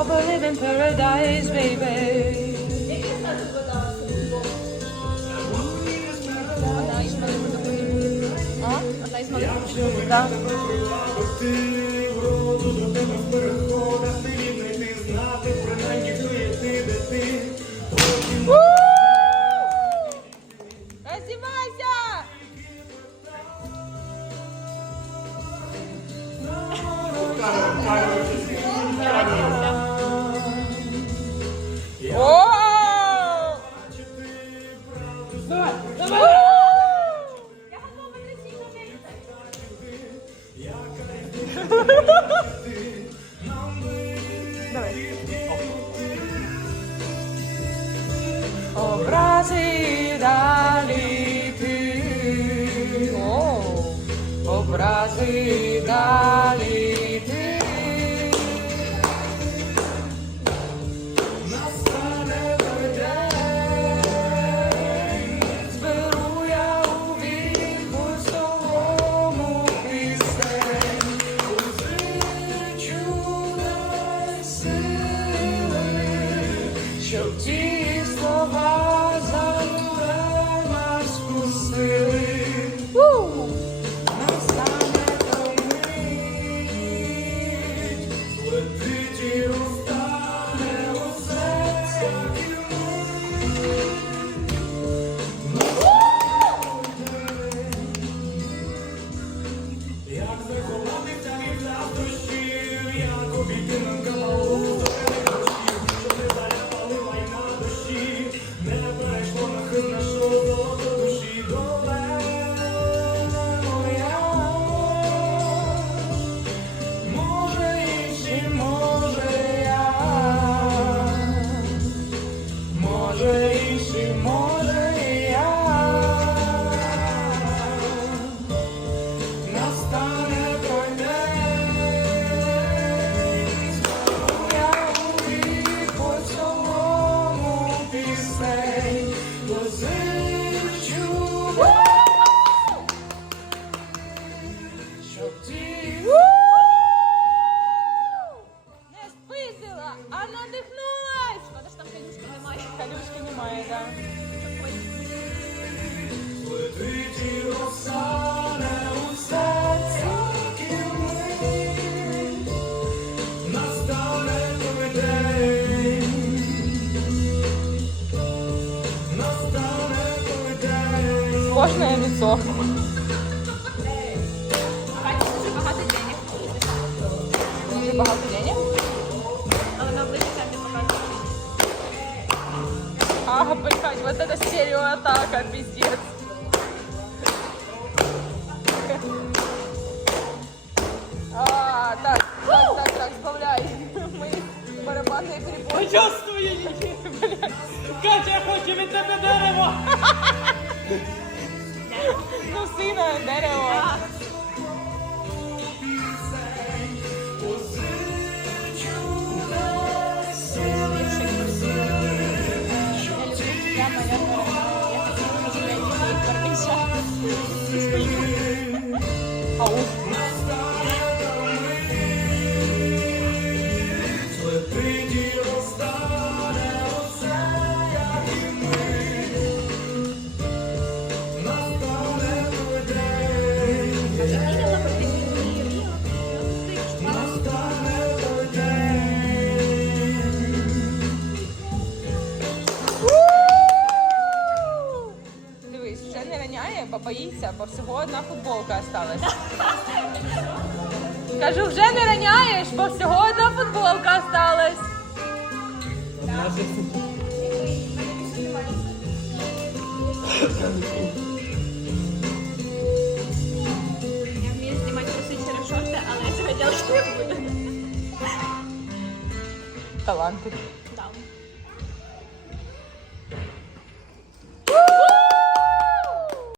Love will live in paradise, baby. Образи далі ти, О, образи щоб ті слова Кожне лицо. Дуже багато денег. Дуже багато А, блядь, вот это стереоатака, пиздец. А, так, так, так, так, сбавляй. Мои барабанные перепонки. Почувствує її, блядь. Катя хоче від тебе дерево. Ну, сина, дерево. Боїться, бо всього одна футболка осталась. Кажу, вже не раняєш, бо всього одна футболка осталась. Я вмію знімати через шорти, але я цього ділати не буду. Таланти.